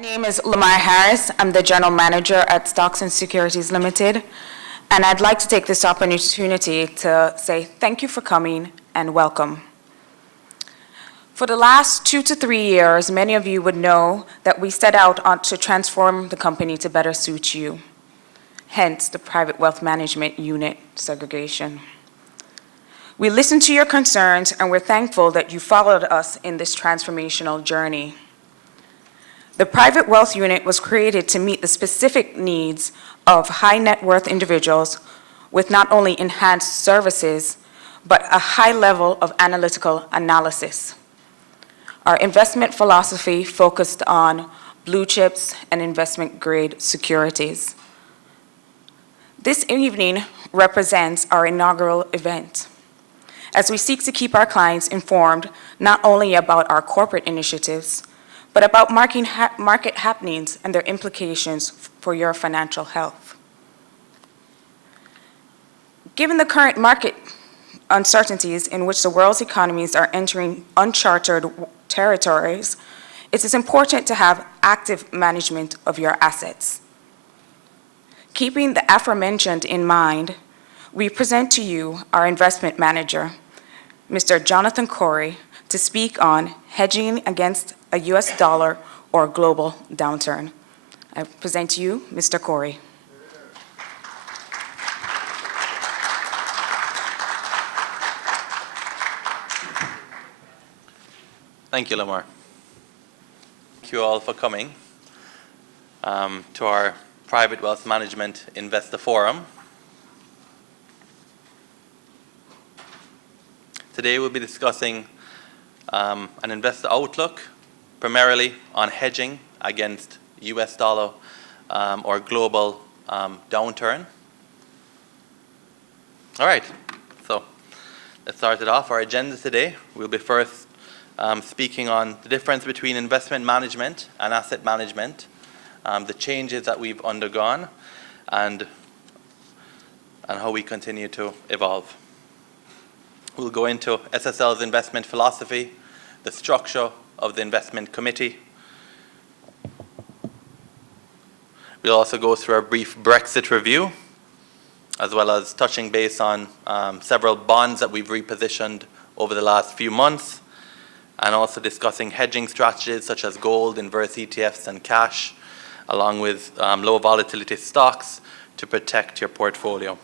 My name is Lamar Harris. I'm the General Manager at Stocks Securities Limited, and I'd like to take this opportunity to say thank you for coming and welcome. For the last 2 to 3 years, many of you would know that we set out to transform the company to better suit you, hence the Private Wealth Management Unit segregation. We listened to your concerns, and we're thankful that you followed us in this transformational journey. The Private Wealth Unit was created to meet the specific needs of high net worth individuals with not only enhanced services, but a high level of analytical analysis. Our investment philosophy focused on blue chips and investment grade securities. This evening represents our inaugural event, as we seek to keep our clients informed not only about our corporate initiatives, but about market happenings and their implications for your financial health. Given the current market uncertainties in which the world's economies are entering uncharted territories, it is important to have active management of your assets. Keeping the aforementioned in mind, we present to you our investment manager, Mr. Jonathan Corey, to speak on hedging against a US dollar or global downturn. I present to you Mr. Corey. Thank you, Lamar. Thank you all for coming to our Private Wealth Management Investor Forum. Today we'll be discussing an investor outlook, primarily on hedging against US dollar or global downturn. All right, so let's start it off. Our agenda today, we'll be first speaking on the difference between investment management and asset management, the changes that we've undergone, and how we continue to evolve. We'll go into SSL's investment philosophy, the structure of the investment committee. We'll also go through a brief Brexit review, as well as touching base on several bonds that we've repositioned over the last few months, and also discussing hedging strategies such as gold, inverse ETFs, and cash, along with low volatility stocks to protect your portfolio.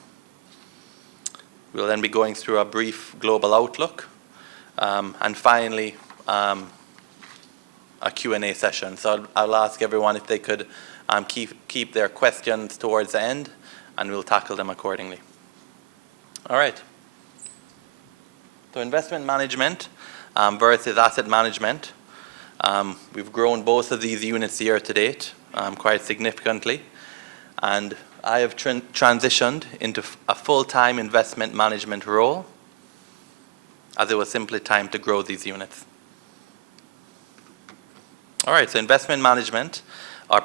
We'll then be going through a brief global outlook, and finally a Q&A session. So I'll ask everyone if they could keep their questions towards the end, and we'll tackle them accordingly. All right. So investment management versus asset management. We've grown both of these units year to date quite significantly, and I have transitioned into a full-time investment management role, as it was simply time to grow these units. All right, so investment management, our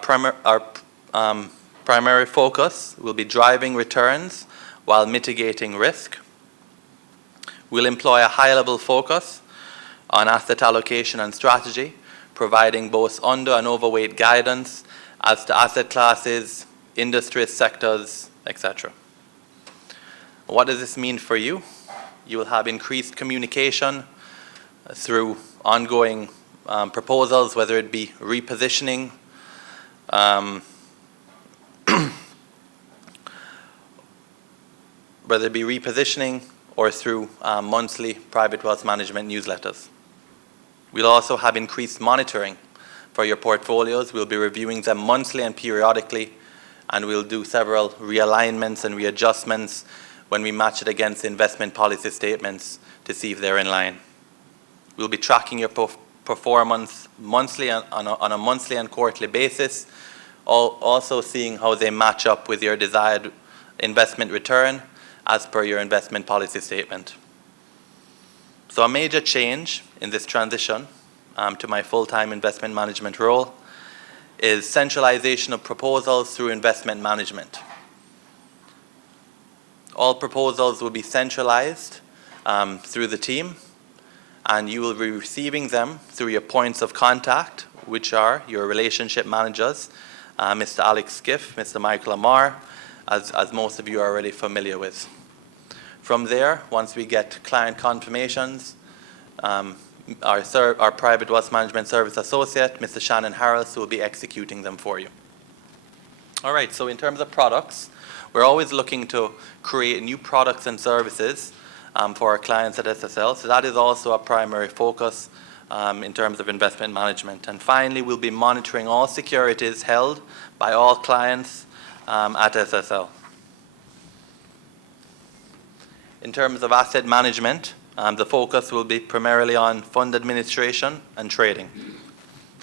primary focus will be driving returns while mitigating risk. We'll employ a high-level focus on asset allocation and strategy, providing both under and overweight guidance as to asset classes, industry sectors, etc. What does this mean for you? You will have increased communication through ongoing proposals, whether it be repositioning, or through monthly private wealth management newsletters. We'll also have increased monitoring for your portfolios. We'll be reviewing them monthly and periodically, and we'll do several realignments and readjustments when we match it against investment policy statements to see if they're in line. We'll be tracking your performance monthly on a monthly and quarterly basis, also seeing how they match up with your desired investment return as per your investment policy statement. So a major change in this transition to my full-time investment management role is centralization of proposals through investment management. All proposals will be centralized through the team, and you will be receiving them through your points of contact, which are your relationship managers, Mr. Alex Skiff, Mr. Michael Amar, as most of you are already familiar with. From there, once we get client confirmations, our private wealth management service associate, Mr. Shannon Harris, will be executing them for you. All right, so in terms of products, we're always looking to create new products and services for our clients at SSL. So that is also a primary focus in terms of investment management. And finally, we'll be monitoring all securities held by all clients at SSL. In terms of asset management, the focus will be primarily on fund administration and trading.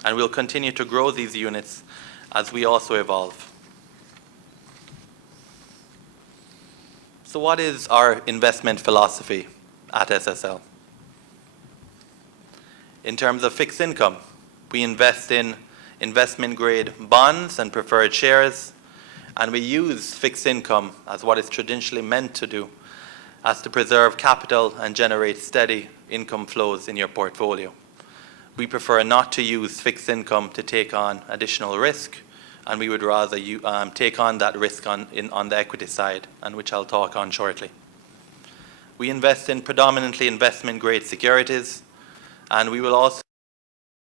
And we'll continue to grow these units as we also evolve. So what is our investment philosophy at SSL? In terms of fixed income, we invest in investment-grade bonds and preferred shares, and we use fixed income as what it's traditionally meant to do, as to preserve capital and generate steady income flows in your portfolio. We prefer not to use fixed income to take on additional risk, and we would rather take on that risk on the equity side, and which I'll talk on shortly. We invest in predominantly investment-grade securities, and we will also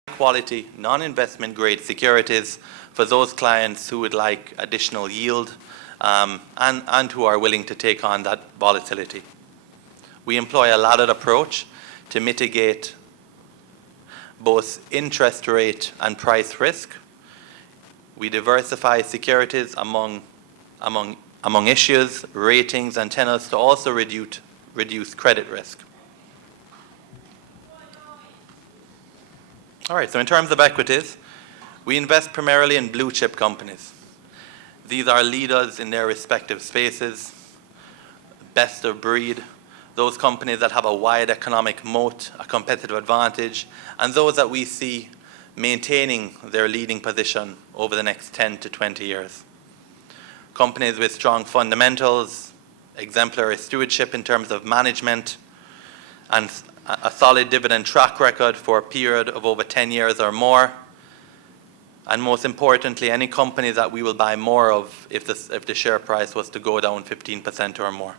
quality non-investment grade securities for those clients who would like additional yield and who are willing to take on that volatility. We employ a laddered approach to mitigate both interest rate and price risk. We diversify securities among issues, ratings, and tenors to also reduce credit risk. All right, so in terms of equities, we invest primarily in blue chip companies. These are leaders in their respective spaces, best of breed, those companies that have a wide economic moat, a competitive advantage, and those that we see maintaining their leading position over the next 10 to 20 years. Companies with strong fundamentals, exemplary stewardship in terms of management, and a solid dividend track record for a period of over 10 years or more. And most importantly, any company that we will buy more of if the share price was to go down 15% or more.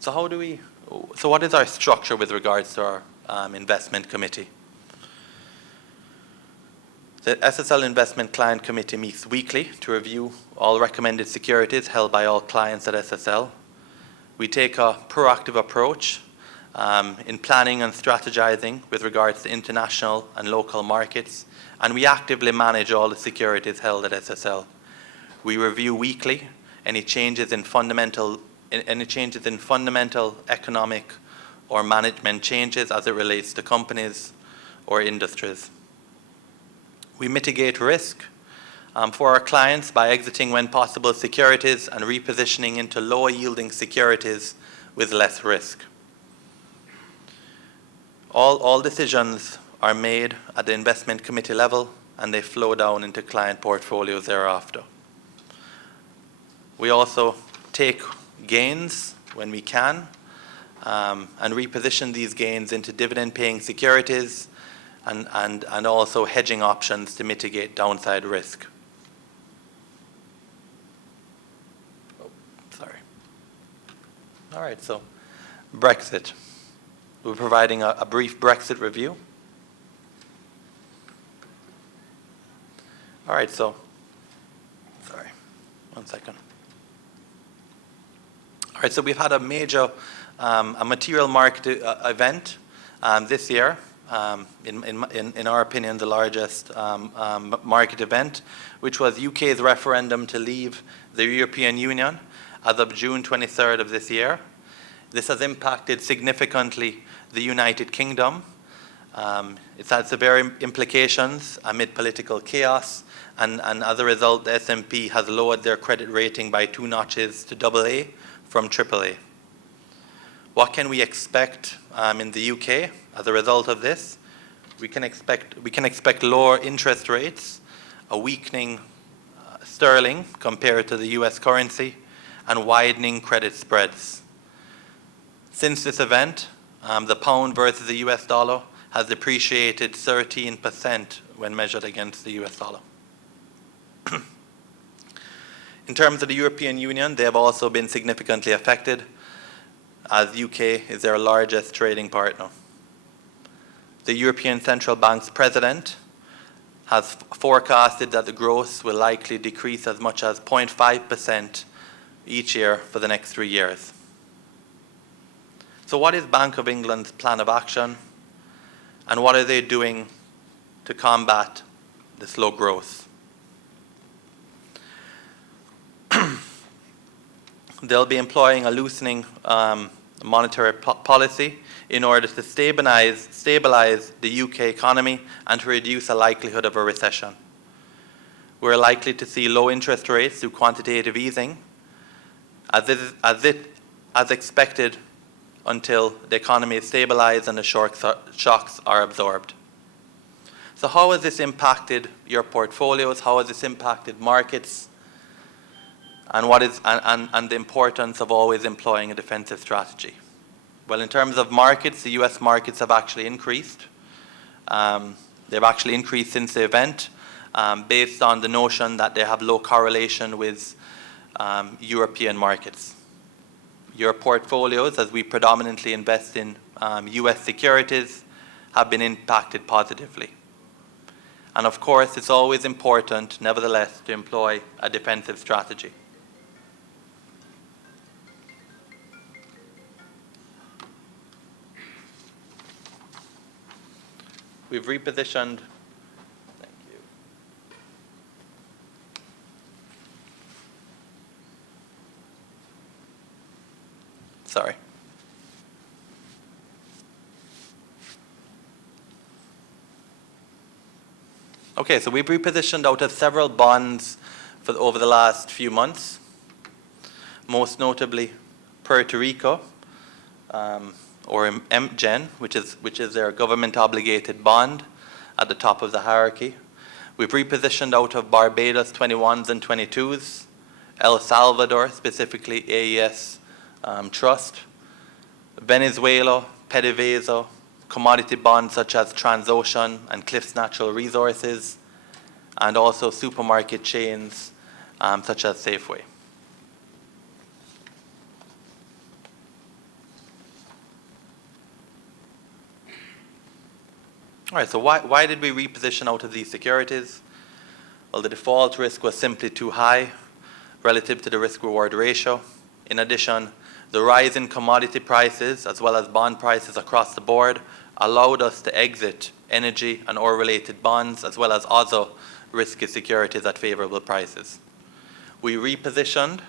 So what is our structure with regards to our investment committee? The SSL Investment Client Committee meets weekly to review all recommended securities held by all clients at SSL. We take a proactive approach in planning and strategizing with regards to international and local markets, and we actively manage all the securities held at SSL. We review weekly any changes in fundamental economic or management changes as it relates to companies or industries. We mitigate risk for our clients by exiting when possible securities and repositioning into lower yielding securities with less risk. All decisions are made at the investment committee level and they flow down into client portfolios thereafter. We also take gains when we can and reposition these gains into dividend paying securities and also hedging options to mitigate downside risk. All right, so Brexit. We're providing a brief Brexit review. All right, so, sorry, 1 second. All right, so we've had a major, a material market event this year. In our opinion, the largest market event, which was UK's referendum to leave the European Union as of June 23rd of this year. This has impacted significantly the United Kingdom. It's had severe implications amid political chaos, and as a result, the S&P has lowered their credit rating by 2 notches to AA from AAA. What can we expect in the UK as a result of this? We can expect lower interest rates, a weakening sterling compared to the US currency, and widening credit spreads. Since this event, The pound versus the US dollar has depreciated 13% when measured against the US dollar. In terms of the European Union, they have also been significantly affected, as UK is their largest trading partner. The European Central Bank's president has forecasted that the growth will likely decrease as much as 0.5% each year for the next 3 years. So what is Bank of England's plan of action, and what are they doing to combat the slow growth? They'll be employing a loosening monetary policy in order to stabilize the UK economy and to reduce the likelihood of a recession. We're likely to see low interest rates through quantitative easing, as expected, until the economy is stabilized and the shocks are absorbed. So how has this impacted your portfolios? How has this impacted markets? And what is and the importance of always employing a defensive strategy? Well, in terms of markets, the US markets have actually increased. They've actually increased since the event, based on the notion that they have low correlation with European markets. Your portfolios, as we predominantly invest in US securities, have been impacted positively. And of course, it's always important, nevertheless, to employ a defensive strategy. We've repositioned. Thank you. Sorry. Okay, so we've repositioned out of several bonds over the last few months, most notably Puerto Rico, or MGen, which is their government-obligated bond at the top of the hierarchy. We've repositioned out of Barbados 21s and 22s, El Salvador, specifically AES Trust, Venezuela, PDVSA, commodity bonds such as Transocean and Cliffs Natural Resources, and also supermarket chains such as Safeway. All right, so why did we reposition out of these securities? Well, the default risk was simply too high relative to the risk-reward ratio. In addition, the rise in commodity prices as well as bond prices across the board allowed us to exit energy and oil-related bonds as well as other risky securities at favorable prices. We repositioned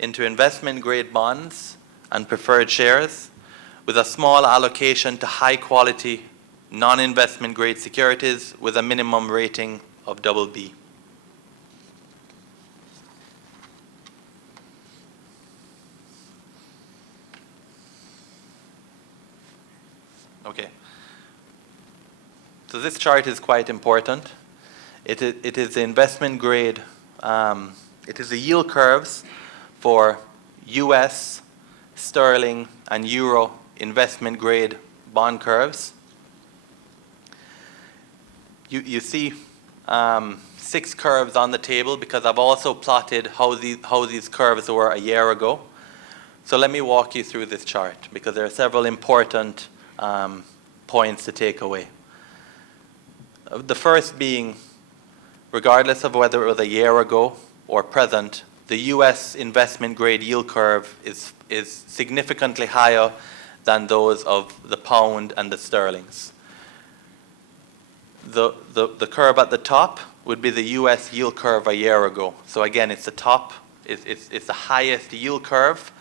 into investment-grade bonds and preferred shares with a small allocation to high-quality non-investment grade securities with a minimum rating of BB. Okay. So this chart is quite important. It is the investment grade, it is the yield curves for US, sterling, and euro investment grade bond curves. You see 6 curves on the table because I've also plotted how these curves were a year ago. So let me walk you through this chart because there are several important points to take away. The first being, regardless of whether it was a year ago or present, the US investment grade yield curve is significantly higher than those of the pound and the sterlings. The curve at the top would be the US yield curve a year ago. So again, it's the top, it's the highest yield curve,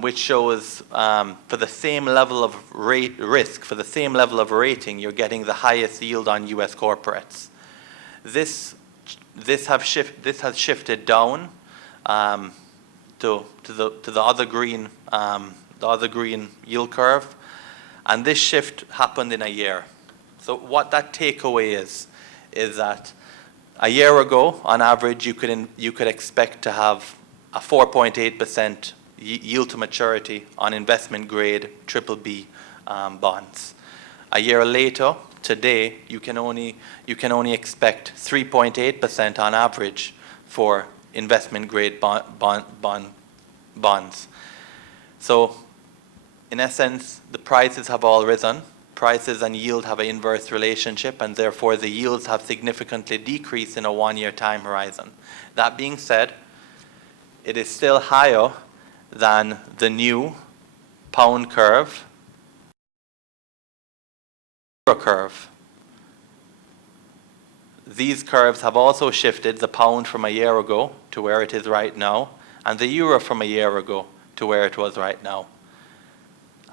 which shows for the same level of risk, for the same level of rating, you're getting the highest yield on US corporates. This has shifted down to the other green yield curve, and this shift happened in a year. So what that takeaway is that a year ago, on average, you could expect to have a 4.8% yield to maturity on investment grade BBB bonds. A year later, today, you can only expect 3.8% on average for investment grade bonds. So, in essence, the prices have all risen. Prices and yield have an inverse relationship, and therefore the yields have significantly decreased in a one-year time horizon. That being said, it is still higher than the new pound curve, euro curve. These curves have also shifted the pound from a year ago to where it is right now, and the euro from a year ago to where it was right now.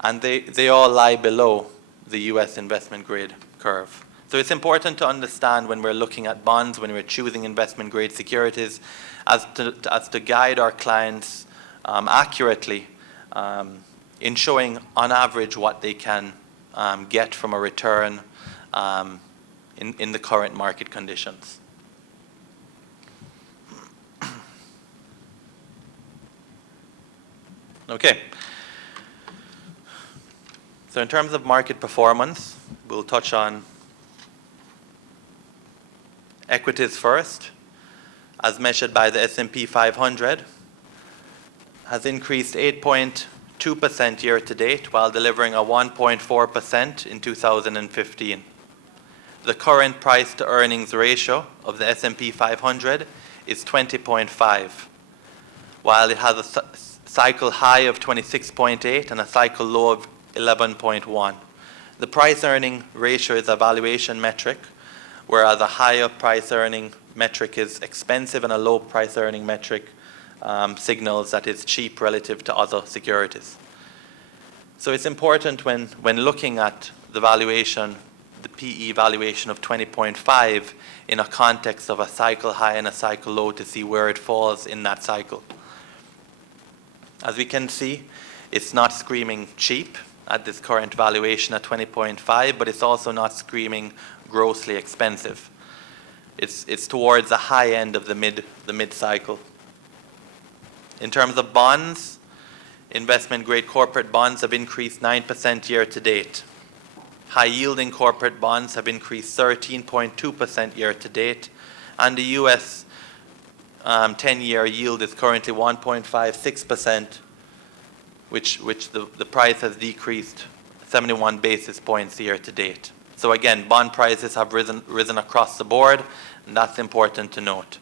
And they all lie below the US investment grade curve. So it's important to understand when we're looking at bonds, when we're choosing investment grade securities, as to guide our clients accurately in showing on average what they can get from a return in the current market conditions. Okay. So in terms of market performance, we'll touch on equities first, as measured by the S&P 500, has increased 8.2% year to date while delivering a 1.4% in 2015. The current price to earnings ratio of the S&P 500 is 20.5, while it has a cycle high of 26.8 and a cycle low of 11.1. The price earning ratio is a valuation metric, whereas a higher price earning metric is expensive and a low price earning metric signals that it's cheap relative to other securities. So it's important when looking at the valuation, the PE valuation of 20.5 in a context of a cycle high and a cycle low to see where it falls in that cycle. As we can see, it's not screaming cheap at this current valuation at 20.5, but it's also not screaming grossly expensive. It's towards the high end of the mid cycle. In terms of bonds, investment grade corporate bonds have increased 9% year to date. High yielding corporate bonds have increased 13.2% year to date, and the US 10-year yield is currently 1.56%, which the price has decreased 71 basis points year to date. So again, bond prices have risen across the board, and that's important to note.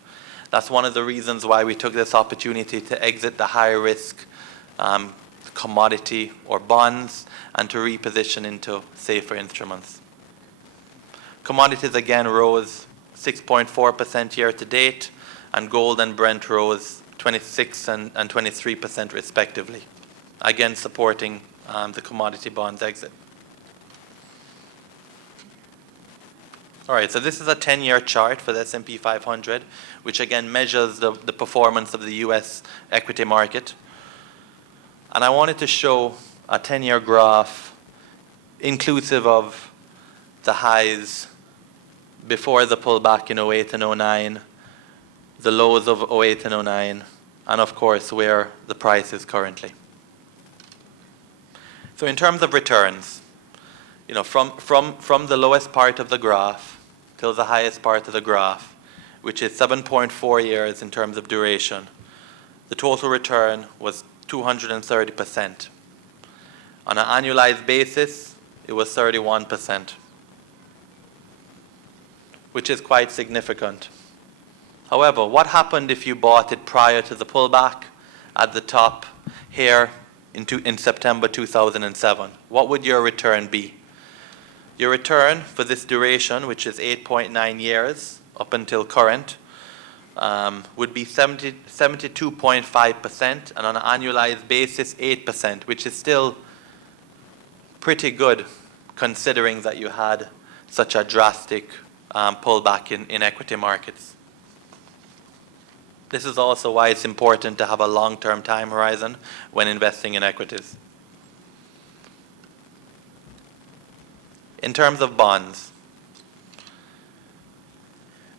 That's one of the reasons why we took this opportunity to exit the high risk commodity or bonds and to reposition into safer instruments. Commodities again rose 6.4% year to date, and gold and Brent rose 26 and 23% respectively, again supporting the commodity bonds exit. All right, so this is a 10-year chart for the S&P 500, which again measures the performance of the US equity market. And I wanted to show a 10-year graph inclusive of the highs before the pullback in 08 and 09, the lows of 08 and 09, and of course where the price is currently. So in terms of returns, you know, from the lowest part of the graph till the highest part of the graph, which is 7.4 years in terms of duration, the total return was 230%. On an annualized basis, it was 31%, which is quite significant. However, what happened if you bought it prior to the pullback at the top here in September 2007? What would your return be? Your return for this duration, which is 8.9 years up until current, would be 72.5%, and on an annualized basis, 8%, which is still pretty good considering that you had such a drastic pullback in equity markets. This is also why it's important to have a long-term time horizon when investing in equities. In terms of bonds,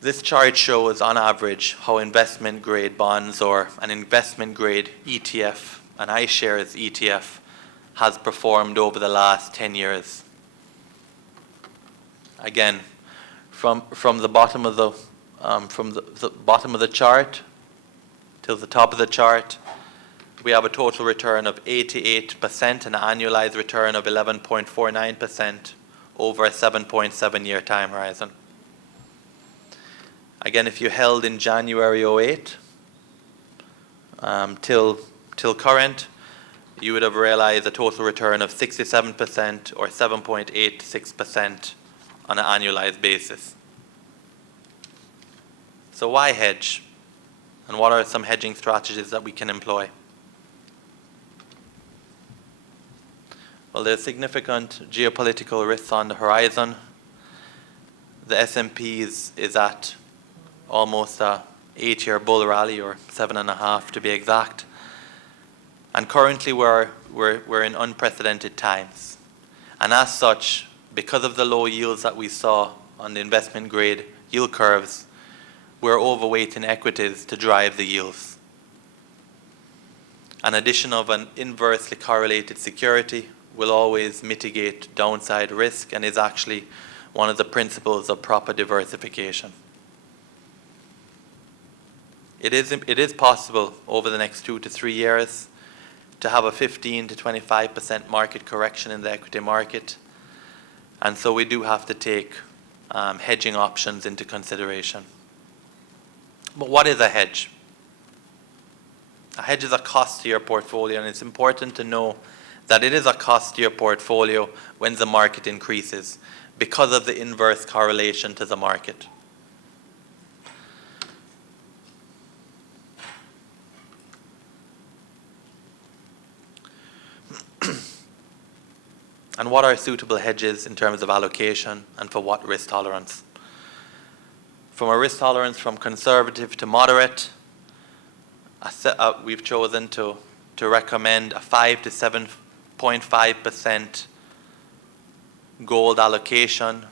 this chart shows on average how investment grade bonds or an investment grade ETF an iShares ETF has performed over the last 10 years. Again, from the bottom of the bottom of the chart till the top of the chart, we have a total return of 88% and an annualized return of 11.49% over a 7.7-year time horizon. Again, if you held in January 08 till current, you would have realized a total return of 67% or 7.86% on an annualized basis. So why hedge? And what are some hedging strategies that we can employ? Well, there's significant geopolitical risks on the horizon. The S&P is at almost a 8-year bull rally, or 7.5 to be exact. And currently we're in unprecedented times. And as such, because of the low yields that we saw on the investment grade yield curves, we're overweight in equities to drive the yields. An addition of an inversely correlated security will always mitigate downside risk and is actually one of the principles of proper diversification. It is possible over the next 2 to 3 years to have a 15 to 25% market correction in the equity market, and so we do have to take hedging options into consideration. But what is a hedge? A hedge is a cost to your portfolio, and it's important to know that it is a cost to your portfolio when the market increases because of the inverse correlation to the market. And what are suitable hedges in terms of allocation and for what risk tolerance? From a risk tolerance from conservative to moderate, we've chosen to recommend a 5 to 7.5% gold allocation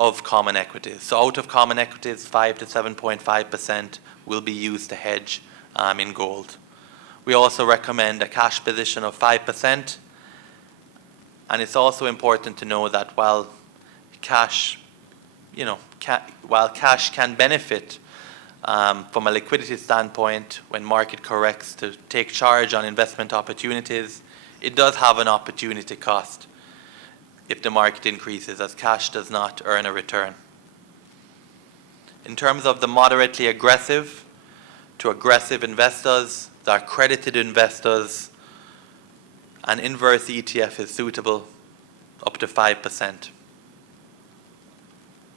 of common equities. So out of common equities, 5 to 7.5% will be used to hedge in gold. We also recommend a cash position of 5%. And it's also important to know that while cash can benefit from a liquidity standpoint when market corrects to take charge on investment opportunities, it does have an opportunity cost if the market increases, as cash does not earn a return. In terms of the moderately aggressive to aggressive investors, the accredited investors, an inverse ETF is suitable up to 5%.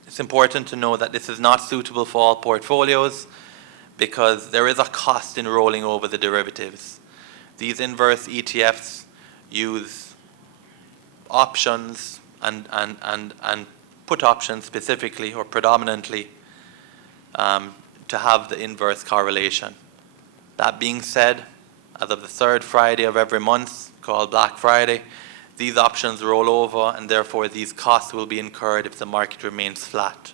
It's important to know that this is not suitable for all portfolios because there is a cost in rolling over the derivatives. These inverse ETFs use options and put options specifically or predominantly to have the inverse correlation. That being said, as of the third Friday of every month, called Black Friday, these options roll over and therefore these costs will be incurred if the market remains flat.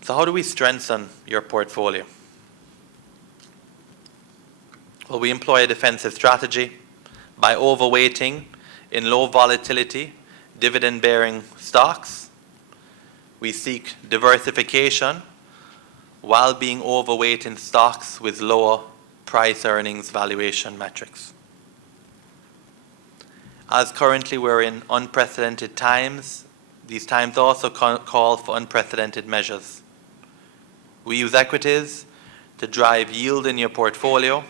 So how do we strengthen your portfolio? Well, we employ a defensive strategy by overweighting in low volatility, dividend-bearing stocks. We seek diversification while being overweight in stocks with lower price earnings valuation metrics. As currently we're in unprecedented times, these times also call for unprecedented measures. We use equities to drive yield in your portfolio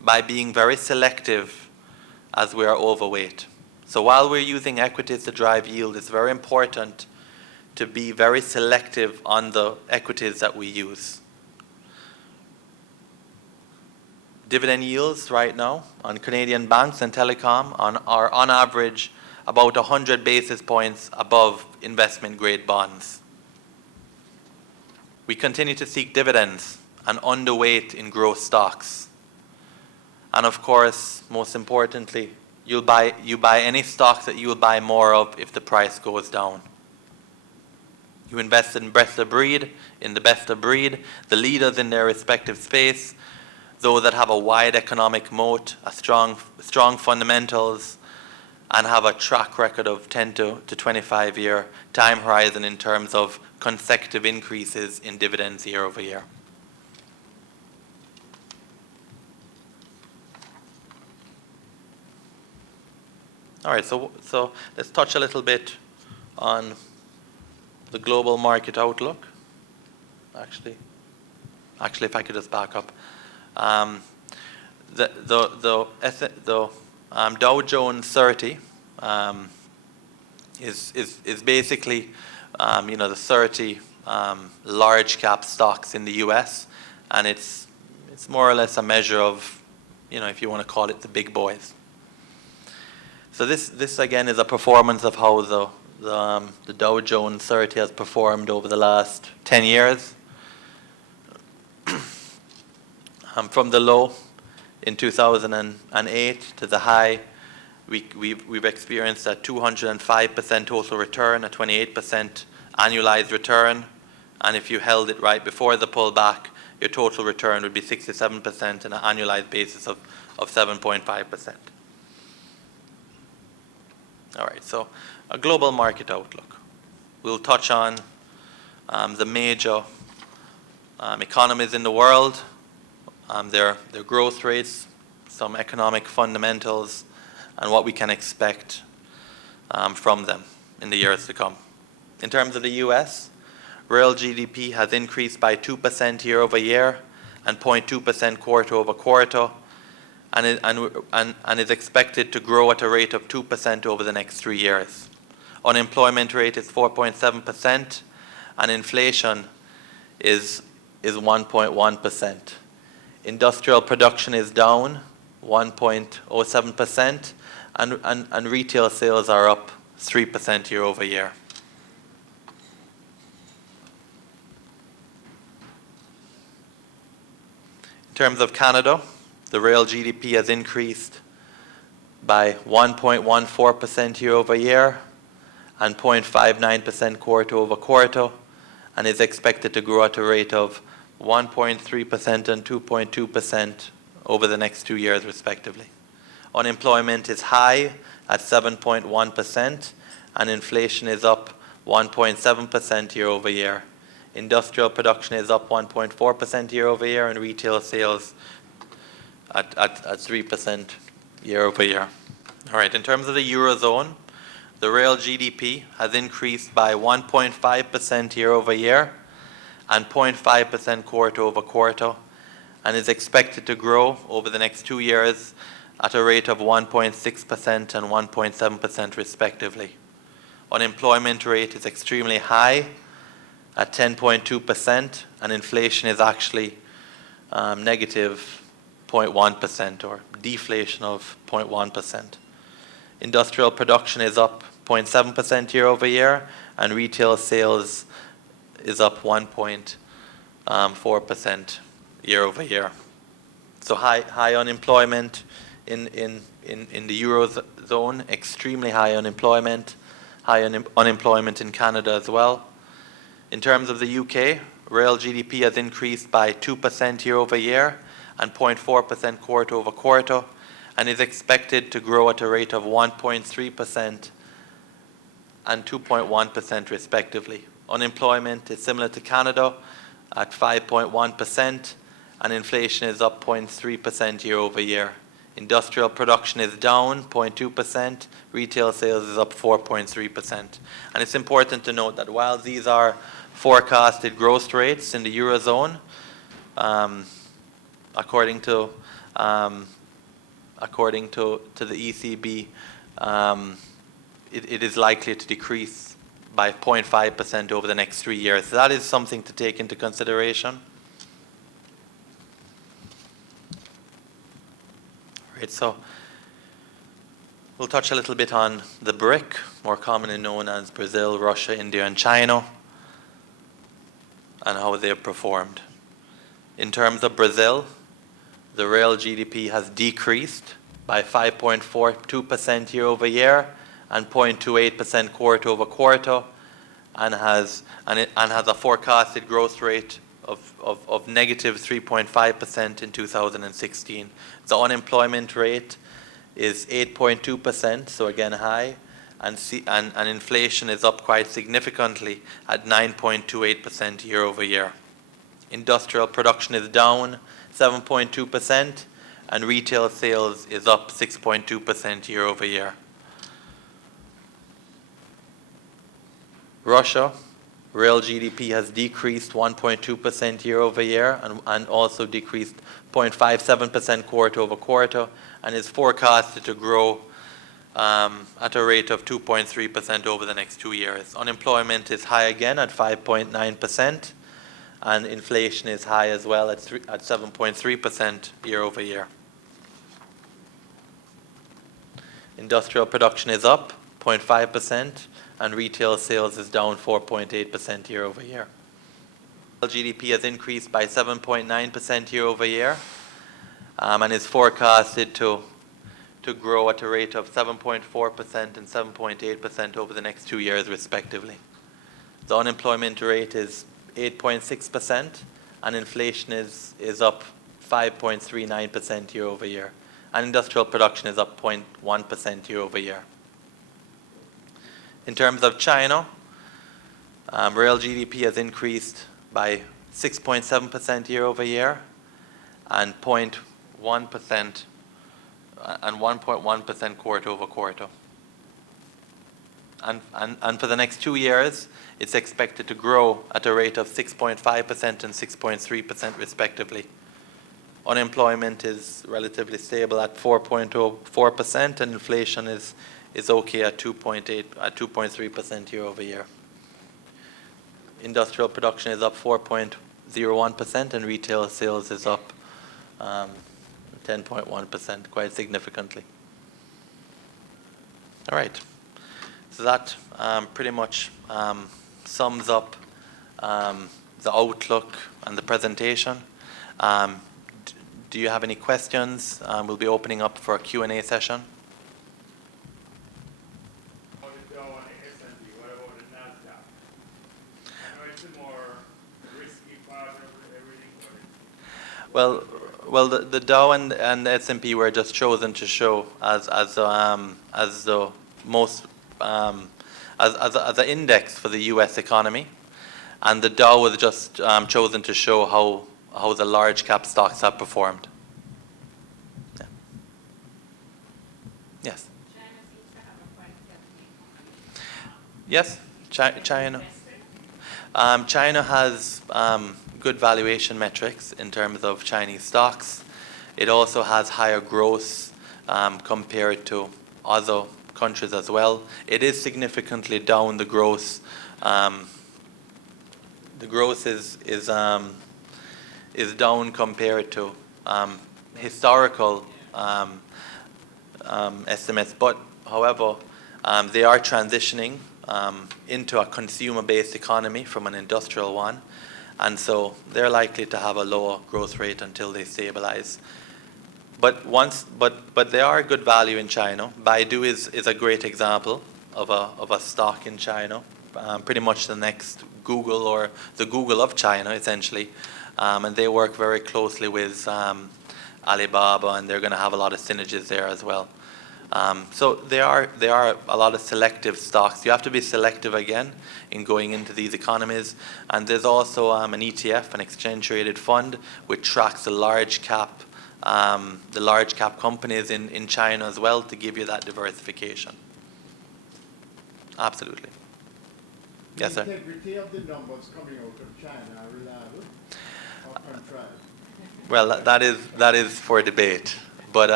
by being very selective as we are overweight. So while we're using equities to drive yield, it's very important to be very selective on the equities that we use. Dividend yields right now on Canadian banks and telecom are on average about 100 basis points above investment grade bonds. We continue to seek dividends and underweight in growth stocks. And of course, most importantly, you buy any stocks that you will buy more of if the price goes down. You invest in the best of breed, the leaders in their respective space, those that have a wide economic moat, a strong fundamentals, and have a track record of 10 to 25-year time horizon in terms of consecutive increases in dividends year over year. All right, so let's touch a little bit on the global market outlook. Actually, if I could just back up. The Dow Jones 30 is basically the 30 large cap stocks in the U.S. and it's more or less a measure of if you want to call it the big boys. So this again is a performance of how the Dow Jones 30 has performed over the last 10 years. From the low in 2008 to the high, we've experienced a 205% total return, a 28% annualized return, and if you held it right before the pullback, your total return would be 67% and an annualized basis of 7.5%. All right, so a global market outlook. We'll touch on the major economies in the world, their growth rates, some economic fundamentals, and what we can expect from them in the years to come. In terms of the U.S., real GDP has increased by 2% year over year and 0.2% quarter over quarter, and is expected to grow at a rate of 2% over the next 3 years. Unemployment rate is 4.7%, and inflation is 1.1%. Industrial production is down 1.07%, and retail sales are up 3% year over year. In terms of Canada, the real GDP has increased by 1.14% year over year and 0.59% quarter over quarter, and is expected to grow at a rate of 1.3% and 2.2% over the next 2 years respectively. Unemployment is high at 7.1%, and inflation is up 1.7% year over year. Industrial production is up 1.4% year over year, and retail sales at 3% year over year. All right, in terms of the Eurozone, the real GDP has increased by 1.5% year over year and 0.5% quarter over quarter, and is expected to grow over the next 2 years at a rate of 1.6% and 1.7% respectively. Unemployment rate is extremely high at 10.2%, and inflation is actually negative 0.1% or deflation of 0.1%. Industrial production is up 0.7% year over year, and retail sales is up 1.4% year over year. So high unemployment in the Eurozone, extremely high unemployment, unemployment in Canada as well. In terms of the UK, real GDP has increased by 2% year over year and 0.4% quarter over quarter, and is expected to grow at a rate of 1.3% and 2.1% respectively. Unemployment is similar to Canada at 5.1%, and inflation is up 0.3% year over year. Industrial production is down 0.2%, retail sales is up 4.3%. And it's important to note that while these are forecasted growth rates in the Eurozone, according to the ECB, it is likely to decrease by 0.5% over the next 3 years. So that is something to take into consideration. Right, so we'll touch a little bit on the BRIC, more commonly known as Brazil, Russia, India, and China, and how they have performed. In terms of Brazil, the real GDP has decreased by 5.42% year over year and 0.28% quarter over quarter, and has a forecasted growth rate of negative 3.5% in 2016. The unemployment rate is 8.2%, so again high, and inflation is up quite significantly at 9.28% year over year. Industrial production is down 7.2%, and retail sales is up 6.2% year over year. Russia, real GDP has decreased 1.2% year over year and also decreased 0.57% quarter over quarter, and is forecasted to grow at a rate of 2.3% over the next 2 years. Unemployment is high again at 5.9%, and inflation is high as well at 7.3% year over year. Industrial production is up 0.5%, and retail sales is down 4.8% year over year. GDP has increased by 7.9% year over year, and is forecasted to grow at a rate of 7.4% and 7.8% over the next 2 years respectively. The unemployment rate is 8.6%, and inflation is up 5.39% year over year, and industrial production is up 0.1% year over year. In terms of China, real GDP has increased by 6.7% year over year, and 0.1% and 1.1% quarter over quarter. And for the next 2 years, it's expected to grow at a rate of 6.5% and 6.3% respectively. Unemployment is relatively stable at 4.04%, and inflation is okay at 2.3% year over year. Industrial production is up 4.01%, and retail sales is up 10.1%, quite significantly. All right, so that pretty much sums up the outlook and the presentation. Do you have any questions? We'll be opening up for a Q&A session. Well, the Dow and the S&P were just chosen to show as the most as an index for the U.S. economy, and the Dow was just chosen to show how the large cap stocks have performed. Yeah. Yes. China seems to have a quite healthy economy. Yes, China has good valuation metrics in terms of Chinese stocks. It also has higher growth compared to other countries as well. It is significantly down the growth. The growth is down compared to historical estimates, but however, they are transitioning into a consumer-based economy from an industrial one, and so they're likely to have a lower growth rate until they stabilize. But they are a good value in China. Baidu is a great example of a stock in China, pretty much the next Google, or the Google of China essentially, and they work very closely with Alibaba, and they're going to have a lot of synergies there as well. So there are a lot of selective stocks. You have to be selective again in going into these economies. And there's also an ETF, an exchange traded fund, which tracks the large cap companies in China as well, to give you that diversification. Absolutely. Yes, sir. The integrity of the numbers coming out of China are reliable or contrived? Well, that is for debate, but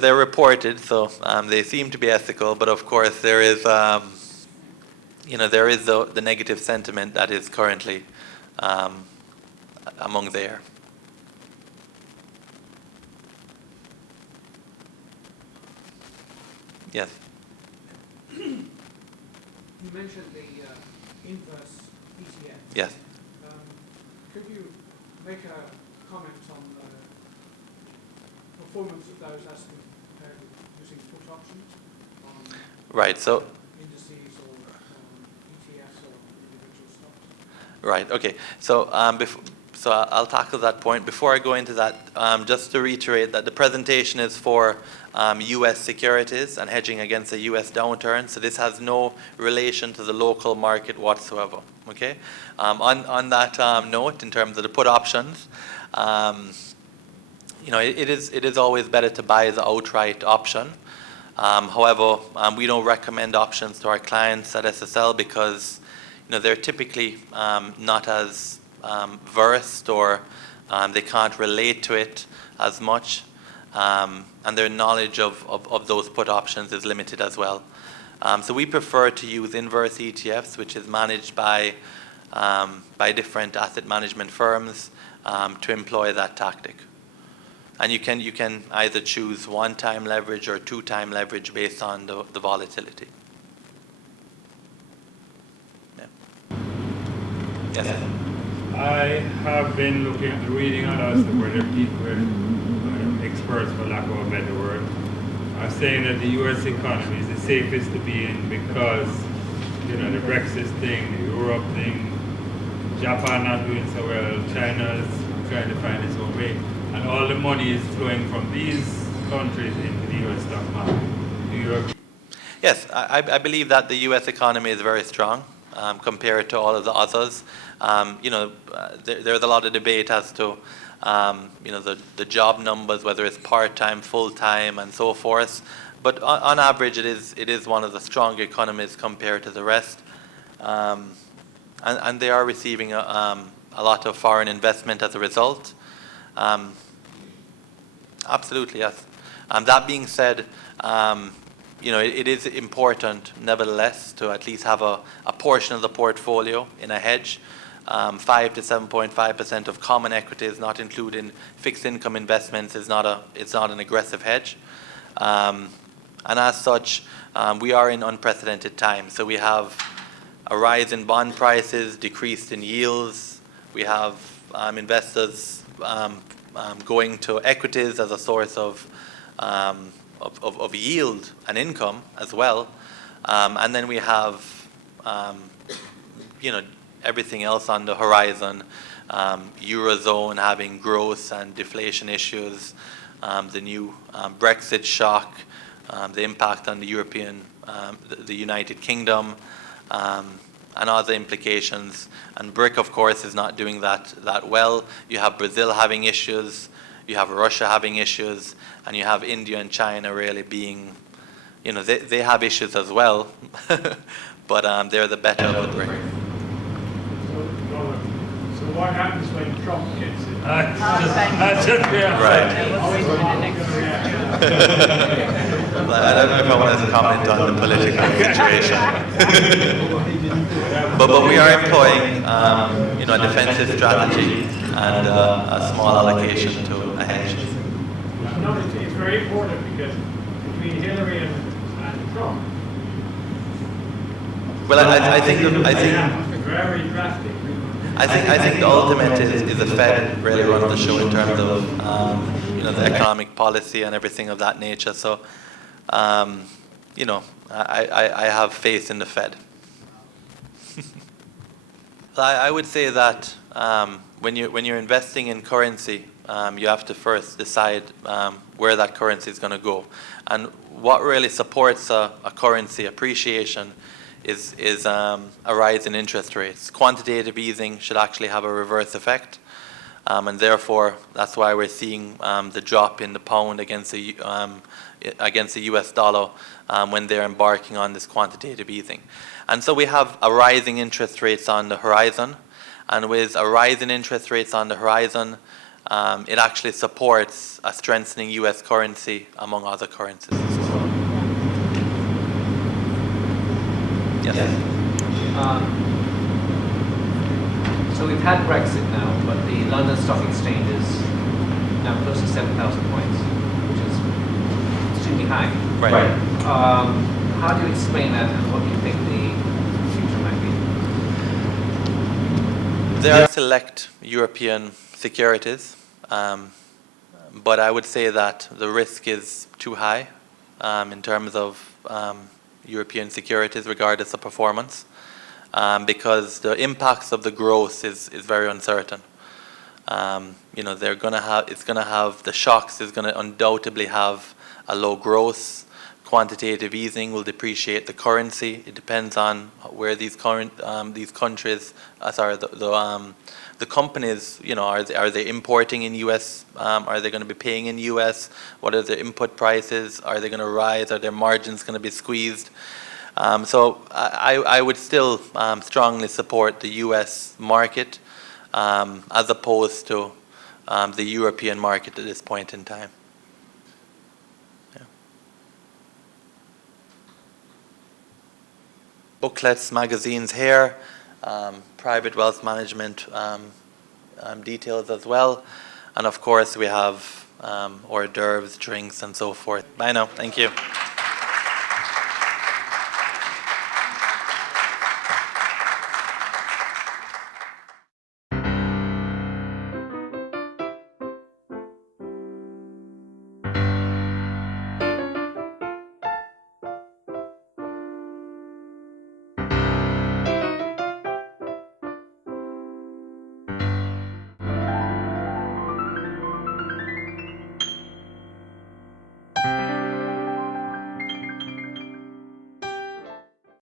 they're reported, so they seem to be ethical. But of course, there is the negative sentiment that is currently among there. Yes. You mentioned the inverse ETF. Yes. Could you make a comment on the performance of those as compared with using put options on Right. So indices or Right. Okay. So I'll tackle that point. Before I go into that, just to reiterate that the presentation is for U.S. securities and hedging against the U.S. downturn. So this has no relation to the local market whatsoever. Okay. On that note, in terms of the put options, it is always better to buy the outright option. However, we don't recommend options to our clients at SSL because they're typically not as versed, or they can't relate to it as much, and their knowledge of those put options is limited as well. So we prefer to use inverse ETFs, which is managed by different asset management firms to employ that tactic. And you can either choose 1-time leverage or 2-time leverage based on the volatility. Yeah. Yes. I have been reading a lot of stuff where there are people, experts for lack of a better word, are saying that the U.S. economy is the safest to be in because, the Brexit thing, the Europe thing, Japan not doing so well, China's trying to find its own way, and all the money is flowing from these countries into the U.S. stock market. Do you agree? Yes, I believe that the U.S. economy is very strong compared to all of the others. There's a lot of debate as to the job numbers, whether it's part-time, full-time, and so forth. But on average, it is one of the stronger economies compared to the rest, and they are receiving a lot of foreign investment as a result. Absolutely, yes. That being said, it is important, nevertheless, to at least have a portion of the portfolio in a hedge. 5 to 7.5% of common equities, not including fixed income investments, it's not an aggressive hedge. And as such, we are in unprecedented times. So we have a rise in bond prices, decrease in yields. We have investors going to equities as a source of yield and income as well. And then we have, everything else on the horizon, Eurozone having growth and deflation issues, the new Brexit shock, the impact on the the United Kingdom, and other implications. And BRIC, of course, is not doing that well. You have Brazil having issues, you have Russia having issues, and you have India and China really being, they have issues as well, but they're the better of the BRIC. So what happens when Trump gets it? Right. I don't know if I want to comment on the political situation. but we are employing a defensive strategy and a small allocation to a hedge. No, it's very important because between Hillary and Trump, Well, I think very drastic. I think the ultimate is the Fed really runs the show in terms of the economic policy and everything of that nature. So I have faith in the Fed. I would say that when you're investing in currency, you have to first decide where that currency is going to go, and what really supports a currency appreciation is a rise in interest rates. Quantitative easing should actually have a reverse effect, and therefore that's why we're seeing the drop in the pound against the US dollar when they're embarking on this quantitative easing. And so we have a rising interest rates on the horizon, and with a rise in interest rates on the horizon, it actually supports a strengthening US currency among other currencies as well. Yes. So we've had Brexit now, but the London Stock Exchange is now close to 7,000 points, which is extremely high. Right. How do you explain that, and what do you think the future might be? There are select European securities, but I would say that the risk is too high in terms of European securities, regardless of performance. because the impacts of the growth is very uncertain. You know, the shocks is going to undoubtedly have a low growth. Quantitative easing will depreciate the currency. It depends on where these countries, the companies, you know, are they importing in U.S.? Are they going to be paying in U.S.? What are their input prices? Are they going to rise? Are their margins going to be squeezed? So I would still strongly support the U.S. market as opposed to the European market at this point in time. Yeah. Booklets, magazines here, private wealth management details as well, and of course we have hors d'oeuvres, drinks, and so forth. Bye now. Thank you.